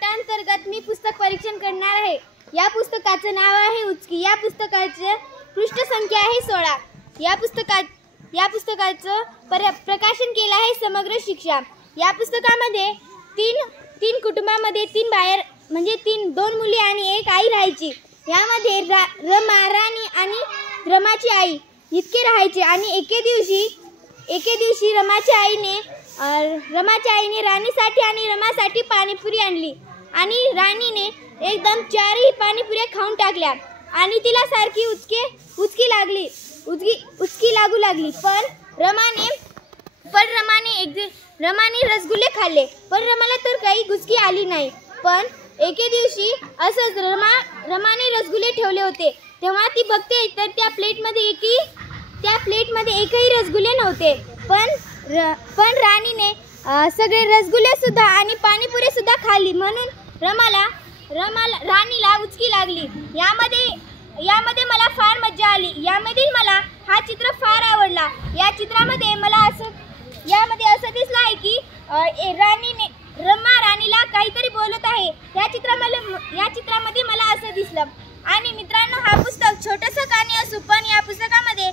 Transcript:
पाठांतर्गत मी पुस्तक परीक्षण करणार आहे। या पुस्तकाचं नाव आहे उचकी। या पुस्तकाची पृष्ठ संख्या आहे 16। या पुस्तकाचं प्रकाशन केलं आहे समग्र शिक्षा। या पुस्तकामध्ये तीन कुटुंबामध्ये 3 बाहेर म्हणजे 2 मुली आणि 1 आई राहायची। यामध्ये रमा, राणी आणि रमाची आई इतके राहायचे। आणि एके दिवशी रमाच्या आईने राणीसाठी आणि रमासाठी पाणीपुरी आणली आणि राणीने एकदम 4ही पाणीपुऱ्या खाऊन टाकल्या आणि तिला सारखी उचकी लागू लागली। पण रमाने रसगुल्ले खाल्ले, पण रमाला तर काही गुचकी आली नाही। पण एके दिवशी असंच रमाने रसगुल्ले ठेवले होते, तेव्हा ती बघते तर त्या प्लेटमध्ये एकही रसगुल्ले नव्हते। पण राणीने सगळे रसगुल्ले सुद्धा आणि पाणीपुरी सुद्धा खाल्ली, म्हणून राणीला उचकी लागली। यामध्ये मला फार मजा आली। यामधील मला हा चित्र फार आवडला। या चित्रामध्ये यामध्ये असं दिसलं आहे की रमा राणीला काहीतरी बोलत आहे। या चित्रामध्ये मला असं दिसलं। आणि मित्रांनो, हा पुस्तक छोटंसं कहाणी असू पण या पुस्तकामध्ये